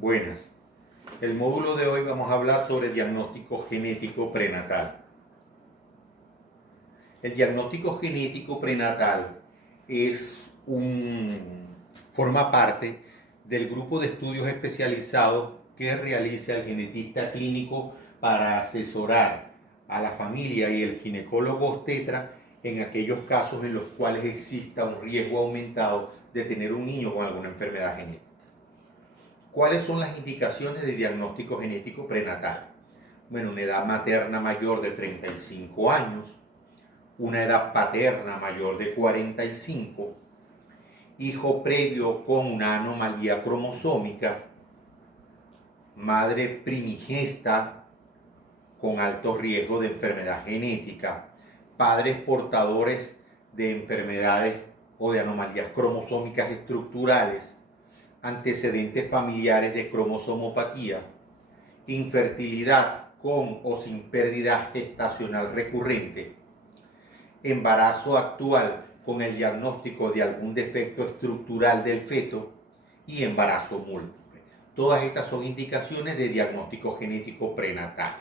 Buenas. El módulo de hoy vamos a hablar sobre diagnóstico genético prenatal. El diagnóstico genético prenatal forma parte del grupo de estudios especializados que realiza el genetista clínico para asesorar a la familia y el ginecólogo obstetra en aquellos casos en los cuales exista un riesgo aumentado de tener un niño con alguna enfermedad genética. ¿Cuáles son las indicaciones de diagnóstico genético prenatal? Bueno, una edad materna mayor de 35 años, una edad paterna mayor de 45, hijo previo con una anomalía cromosómica, madre primigesta con alto riesgo de enfermedad genética, padres portadores de enfermedades o de anomalías cromosómicas estructurales, antecedentes familiares de cromosomopatía, infertilidad con o sin pérdida gestacional recurrente, embarazo actual con el diagnóstico de algún defecto estructural del feto y embarazo múltiple. Todas estas son indicaciones de diagnóstico genético prenatal.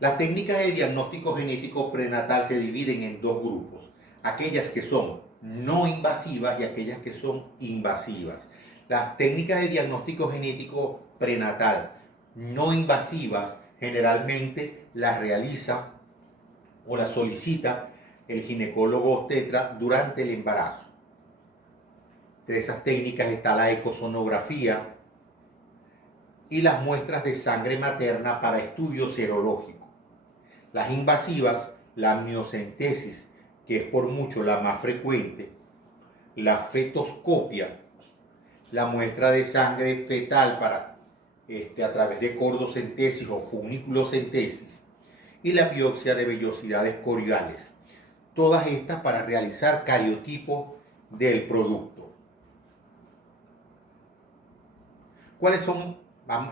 Las técnicas de diagnóstico genético prenatal se dividen en dos grupos, aquellas que son no invasivas y aquellas que son invasivas. Las técnicas de diagnóstico genético prenatal no invasivas generalmente las realiza o las solicita el ginecólogo obstetra durante el embarazo. De esas técnicas está la ecosonografía y las muestras de sangre materna para estudio serológico. Las invasivas, la amniocentesis, que es por mucho la más frecuente, la fetoscopia, la muestra de sangre fetal a través de cordocentesis o funiculocentesis y la biopsia de vellosidades coriales. Todas estas para realizar cariotipo del producto. ¿Cuáles son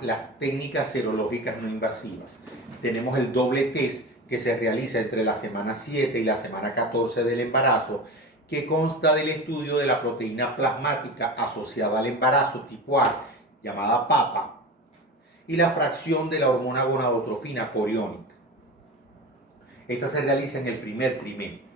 las técnicas serológicas no invasivas? Tenemos el doble test que se realiza entre la semana 7 y la semana 14 del embarazo, que consta del estudio de la proteína plasmática asociada al embarazo tipo A, llamada PAPA, y la fracción de la hormona gonadotrofina coriónica. Esta se realiza en el primer trimestre.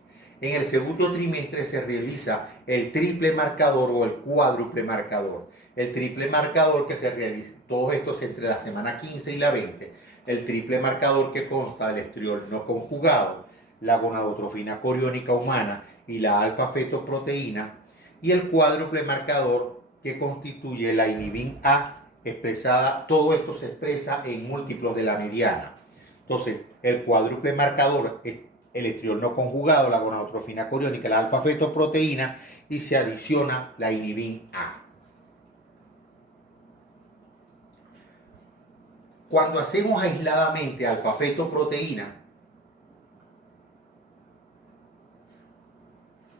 En el segundo trimestre se realiza el triple marcador o el cuádruple marcador. El triple marcador que se realiza, todos estos entre la semana 15 y la 20. El triple marcador que consta del estriol no conjugado, la gonadotrofina coriónica humana y la alfa-fetoproteína, y el cuádruple marcador que constituye la inhibin A expresada. Todo esto se expresa en múltiplos de la mediana. Entonces, el cuádruple marcador es el estriol no conjugado, la gonadotrofina coriónica, la alfa-fetoproteína, y se adiciona la inhibin A. Cuando hacemos aisladamente alfa-fetoproteína,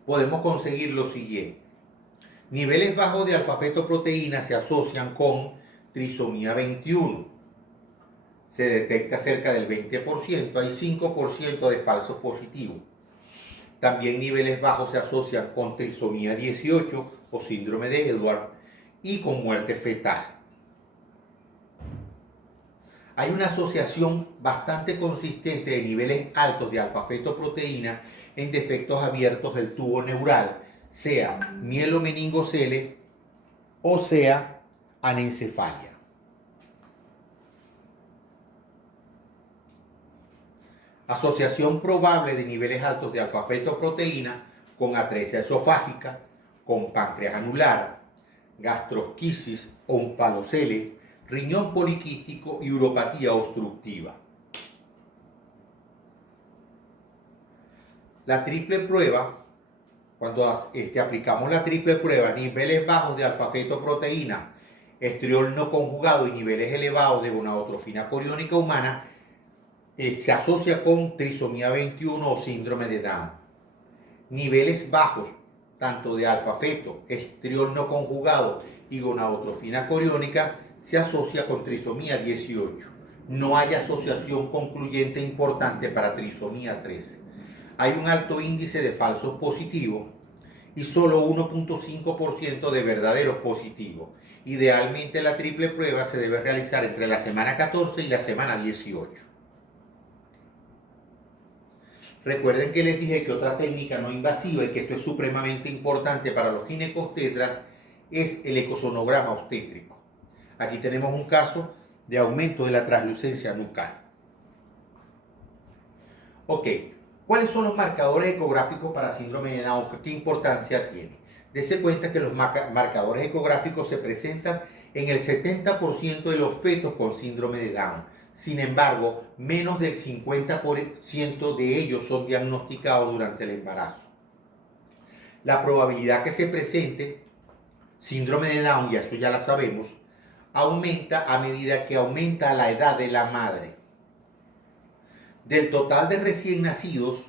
podemos conseguir lo siguiente. Niveles bajos de alfa-fetoproteína se asocian con trisomía 21. Se detecta cerca del 20%, hay 5% de falsos positivos. También niveles bajos se asocian con trisomía 18 o síndrome de Edwards y con muerte fetal. Hay una asociación bastante consistente de niveles altos de alfa-fetoproteína en defectos abiertos del tubo neural, sea mielomeningocele o sea anencefalia. Asociación probable de niveles altos de alfa-fetoproteína con atresia esofágica, con páncreas anular, gastrosquisis, onfalocele, riñón poliquístico y uropatía obstructiva. La triple prueba, cuando aplicamos la triple prueba, niveles bajos de alfa-fetoproteína, estriol no conjugado y niveles elevados de gonadotrofina coriónica humana, se asocia con trisomía 21 o síndrome de Down. Niveles bajos, tanto de alfa-feto, estriol no conjugado y gonadotrofina coriónica, se asocia con trisomía 18. No hay asociación concluyente importante para trisomía 13. Hay un alto índice de falsos positivos y solo 1.5% de verdaderos positivos. Idealmente la triple prueba se debe realizar entre la semana 14 y la semana 18. Recuerden que les dije que otra técnica no invasiva y que esto es supremamente importante para los ginecobstetras es el ecosonograma obstétrico. Aquí tenemos un caso de aumento de la translucencia nucal. Ok, ¿cuáles son los marcadores ecográficos para síndrome de Down? ¿Qué importancia tiene? Dese cuenta que los marcadores ecográficos se presentan en el 70% de los fetos con síndrome de Down. Sin embargo, menos del 50% de ellos son diagnosticados durante el embarazo. La probabilidad que se presente síndrome de Down, y esto ya la sabemos, aumenta a medida que aumenta la edad de la madre. Del total de recién nacidos,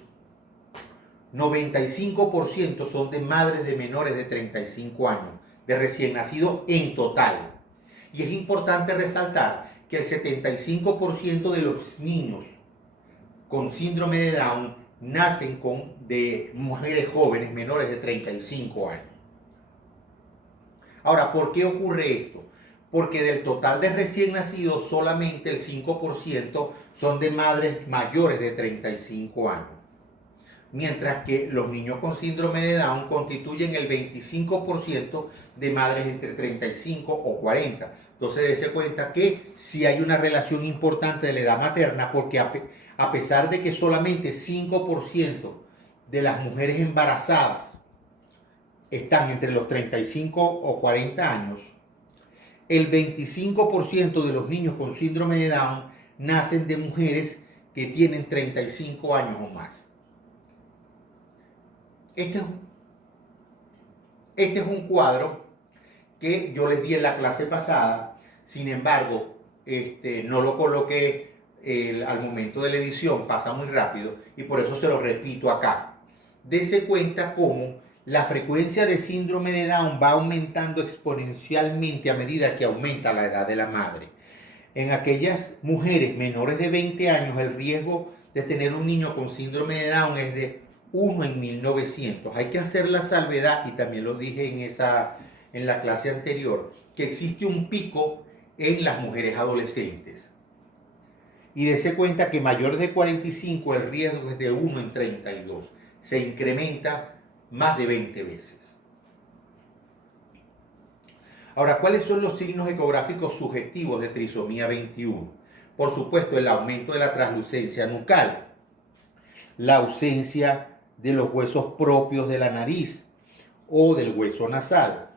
95% son de madres de menores de 35 años, de recién nacidos en total. Y es importante resaltar que el 75% de los niños con síndrome de Down nacen de mujeres jóvenes menores de 35 años. Ahora, ¿por qué ocurre esto? Porque del total de recién nacidos solamente el 5% son de madres mayores de 35 años. Mientras que los niños con síndrome de Down constituyen el 25% de madres entre 35 o 40. Entonces, dése cuenta que sí hay una relación importante de la edad materna, porque a pesar de que solamente 5% de las mujeres embarazadas están entre los 35 o 40 años, el 25% de los niños con síndrome de Down nacen de mujeres que tienen 35 años o más. Este es un cuadro que yo les di en la clase pasada, sin embargo, no lo coloqué al momento de la edición, pasa muy rápido y por eso se lo repito acá. Dese cuenta cómo la frecuencia de síndrome de Down va aumentando exponencialmente a medida que aumenta la edad de la madre. En aquellas mujeres menores de 20 años, el riesgo de tener un niño con síndrome de Down es de 1 en 1900. Hay que hacer la salvedad, y también lo dije en la clase anterior, que existe un pico en las mujeres adolescentes. Y dése cuenta que mayor de 45 el riesgo es de 1 en 32. Se incrementa más de 20 veces. Ahora, ¿cuáles son los signos ecográficos subjetivos de trisomía 21? Por supuesto, el aumento de la translucencia nucal, la ausencia de los huesos propios de la nariz o del hueso nasal.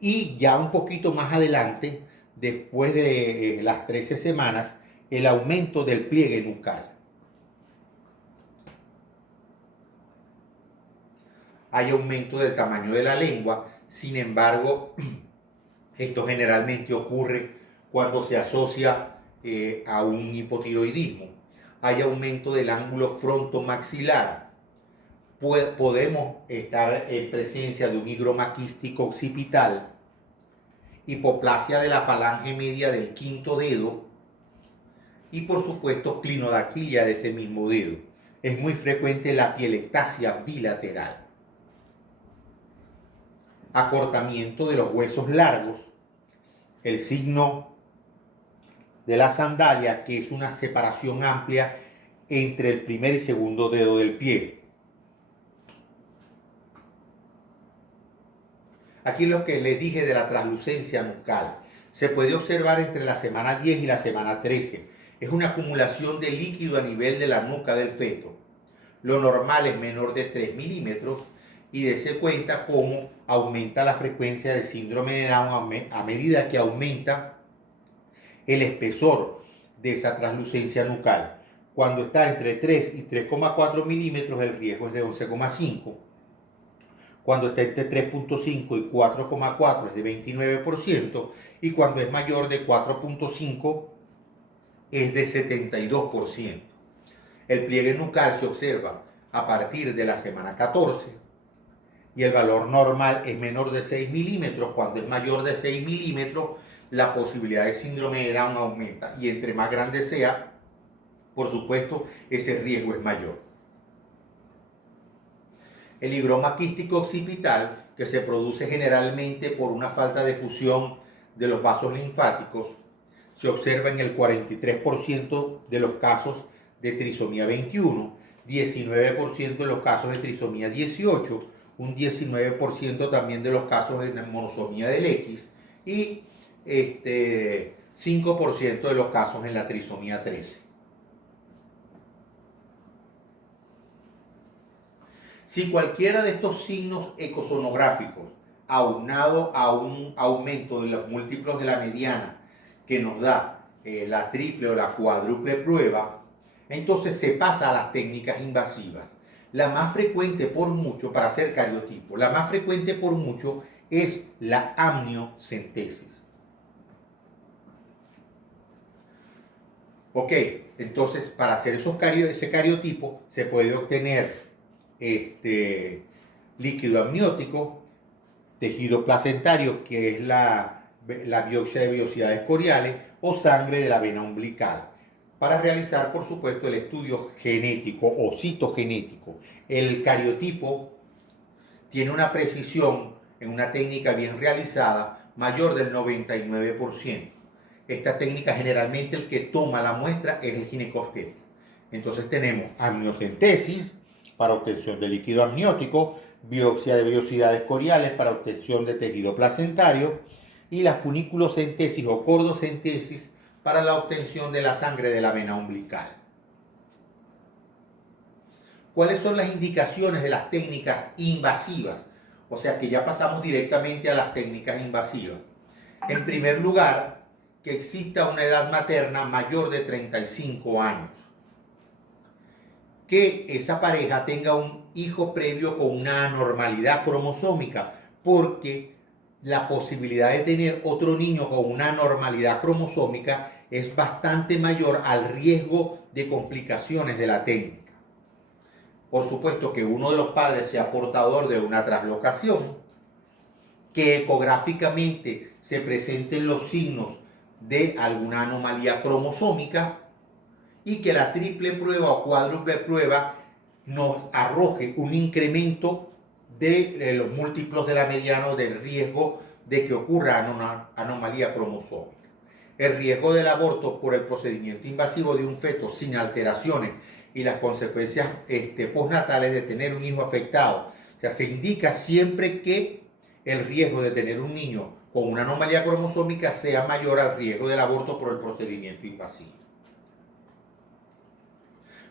Y ya un poquito más adelante, después de las 13 semanas, el aumento del pliegue nucal. Hay aumento del tamaño de la lengua, sin embargo, esto generalmente ocurre cuando se asocia a un hipotiroidismo. Hay aumento del ángulo frontomaxilar. Podemos estar en presencia de un higroma quístico occipital, hipoplasia de la falange media del quinto dedo y por supuesto clinodactilia de ese mismo dedo. Es muy frecuente la pielectasia bilateral. Acortamiento de los huesos largos, el signo de la sandalia, que es una separación amplia entre el primer y segundo dedo del pie. Aquí lo que les dije de la translucencia nucal se puede observar entre la semana 10 y la semana 13. Es una acumulación de líquido a nivel de la nuca del feto. Lo normal es menor de 3 milímetros y dése cuenta cómo aumenta la frecuencia de síndrome de Down a medida que aumenta el espesor de esa translucencia nucal. Cuando está entre 3 y 3,4 milímetros el riesgo es de 11,5. Cuando está entre 3.5 y 4,4 es de 29%, y cuando es mayor de 4.5 es de 72%. El pliegue nucal se observa a partir de la semana 14 y el valor normal es menor de 6 milímetros. Cuando es mayor de 6 milímetros, la posibilidad de síndrome de Down aumenta, y entre más grande sea, por supuesto, ese riesgo es mayor. El higroma quístico occipital, que se produce generalmente por una falta de fusión de los vasos linfáticos, se observa en el 43% de los casos de trisomía 21, 19% de los casos de trisomía 18, un 19% también de los casos de monosomía del X y 5% de los casos en la trisomía 13. Si cualquiera de estos signos ecosonográficos, aunado a un aumento de los múltiplos de la mediana que nos da la triple o la cuádruple prueba, entonces se pasa a las técnicas invasivas. La más frecuente por mucho, para hacer cariotipo, la más frecuente por mucho es la amniocentesis. Ok, entonces para hacer ese cariotipo se puede obtener líquido amniótico, tejido placentario, que es la biopsia de vellosidades coriales, o sangre de la vena umbilical, para realizar, por supuesto, el estudio genético o citogenético. El cariotipo tiene una precisión en una técnica bien realizada mayor del 99%. Esta técnica generalmente el que toma la muestra es el ginecobstetra. Entonces tenemos amniocentesis para obtención de líquido amniótico, biopsia de vellosidades coriales para obtención de tejido placentario y la funiculocentesis o cordocentesis para la obtención de la sangre de la vena umbilical. ¿Cuáles son las indicaciones de las técnicas invasivas? O sea que ya pasamos directamente a las técnicas invasivas. En primer lugar, que exista una edad materna mayor de 35 años. Que esa pareja tenga un hijo previo con una anormalidad cromosómica, porque la posibilidad de tener otro niño con una anormalidad cromosómica es bastante mayor al riesgo de complicaciones de la técnica. Por supuesto que uno de los padres sea portador de una traslocación, que ecográficamente se presenten los signos de alguna anomalía cromosómica y que la triple prueba o cuádruple prueba nos arroje un incremento de los múltiplos de la mediana del riesgo de que ocurra una anomalía cromosómica. El riesgo del aborto por el procedimiento invasivo de un feto sin alteraciones y las consecuencias postnatales de tener un hijo afectado. O sea, se indica siempre que el riesgo de tener un niño con una anomalía cromosómica sea mayor al riesgo del aborto por el procedimiento invasivo.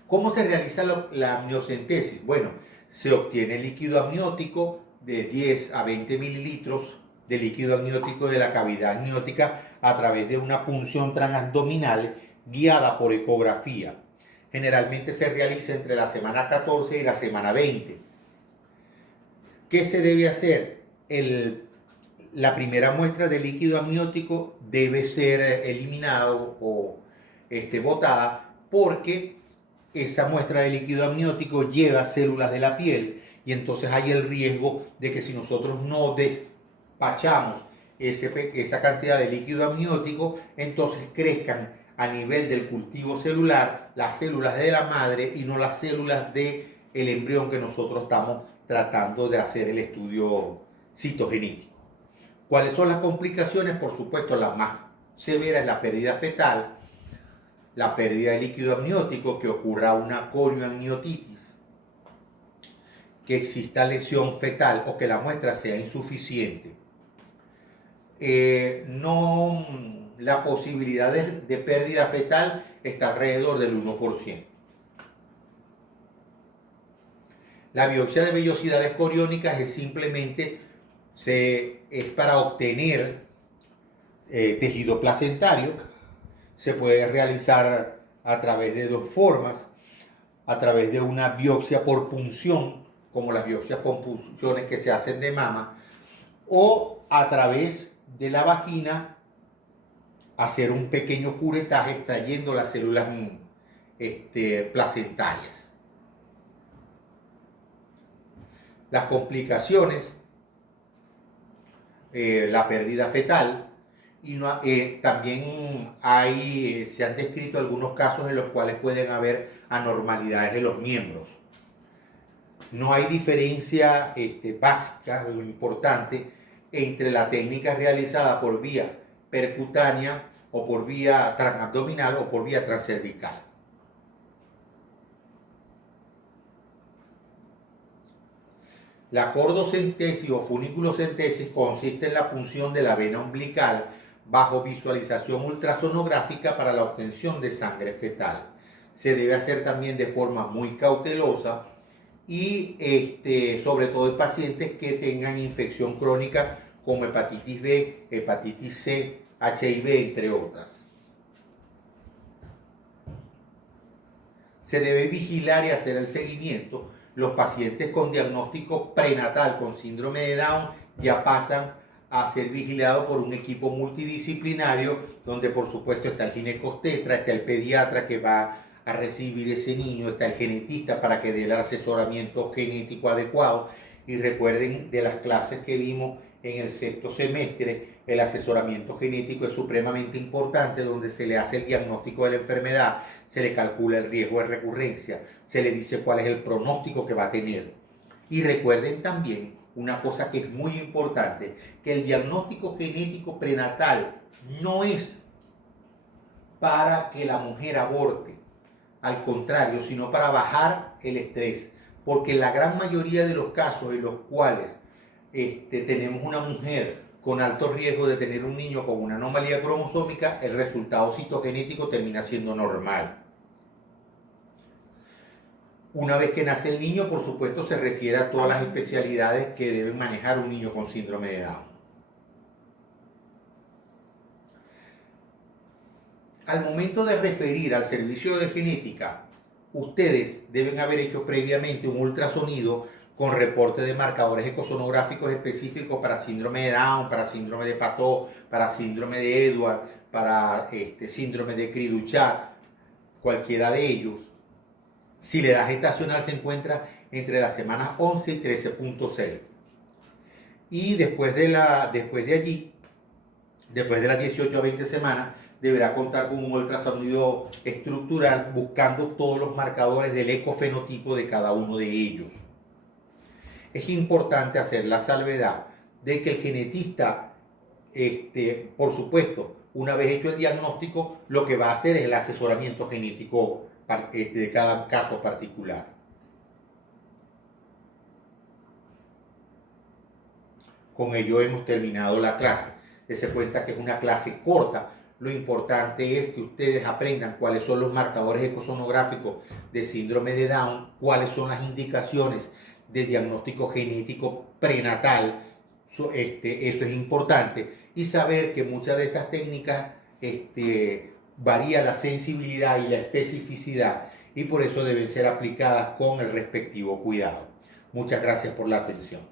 ¿Cómo se realiza la amniocentesis? Bueno, se obtiene líquido amniótico de 10 a 20 mililitros de líquido amniótico de la cavidad amniótica a través de una punción transabdominal guiada por ecografía. Generalmente se realiza entre la semana 14 y la semana 20. ¿Qué se debe hacer? La primera muestra de líquido amniótico debe ser eliminado o botada, porque esa muestra de líquido amniótico lleva células de la piel y entonces hay el riesgo de que si nosotros no despachamos esa cantidad de líquido amniótico, entonces crezcan a nivel del cultivo celular las células de la madre y no las células del embrión que nosotros estamos tratando de hacer el estudio citogenético. ¿Cuáles son las complicaciones? Por supuesto, la más severa es la pérdida fetal, la pérdida de líquido amniótico, que ocurra una corioamniotitis, que exista lesión fetal o que la muestra sea insuficiente. La posibilidad de pérdida fetal está alrededor del 1%. La biopsia de vellosidades coriónicas es simplemente es para obtener tejido placentario. Se puede realizar a través de dos formas: a través de una biopsia por punción, como las biopsias por punciones que se hacen de mama, o a través de la vagina, hacer un pequeño curetaje extrayendo las células placentarias. Las complicaciones, la pérdida fetal, y también se han descrito algunos casos en los cuales pueden haber anormalidades de los miembros. No hay diferencia básica o importante entre la técnica realizada por vía percutánea o por vía transabdominal o por vía transcervical. La cordocentesis o funiculocentesis consiste en la punción de la vena umbilical bajo visualización ultrasonográfica para la obtención de sangre fetal. Se debe hacer también de forma muy cautelosa y sobre todo en pacientes que tengan infección crónica como hepatitis B, hepatitis C, HIV, entre otras. Se debe vigilar y hacer el seguimiento. Los pacientes con diagnóstico prenatal con síndrome de Down ya pasan a ser vigilados por un equipo multidisciplinario donde por supuesto está el ginecobstetra, está el pediatra que va a recibir ese niño, está el genetista para que dé el asesoramiento genético adecuado. Y recuerden de las clases que vimos en el sexto semestre, el asesoramiento genético es supremamente importante, donde se le hace el diagnóstico de la enfermedad, se le calcula el riesgo de recurrencia, se le dice cuál es el pronóstico que va a tener. Y recuerden también una cosa que es muy importante, que el diagnóstico genético prenatal no es para que la mujer aborte, al contrario, sino para bajar el estrés, porque la gran mayoría de los casos en los cuales tenemos una mujer con alto riesgo de tener un niño con una anomalía cromosómica, el resultado citogenético termina siendo normal. Una vez que nace el niño, por supuesto, se refiere a todas las especialidades que debe manejar un niño con síndrome de Down. Al momento de referir al servicio de genética, ustedes deben haber hecho previamente un ultrasonido con reporte de marcadores ecosonográficos específicos para síndrome de Down, para síndrome de Patot, para síndrome de Edwards, para síndrome de Cri-du-Chat, cualquiera de ellos. Si la edad gestacional se encuentra entre las semanas 11 y 13.6. Y después de allí, después de las 18 a 20 semanas, deberá contar con un ultrasonido estructural buscando todos los marcadores del ecofenotipo de cada uno de ellos. Es importante hacer la salvedad de que el genetista, por supuesto, una vez hecho el diagnóstico, lo que va a hacer es el asesoramiento genético de cada caso particular. Con ello hemos terminado la clase. Dese cuenta que es una clase corta. Lo importante es que ustedes aprendan cuáles son los marcadores ecosonográficos de síndrome de Down, cuáles son las indicaciones de diagnóstico genético prenatal. Eso es importante. Y saber que muchas de estas técnicas varía la sensibilidad y la especificidad y por eso deben ser aplicadas con el respectivo cuidado. Muchas gracias por la atención.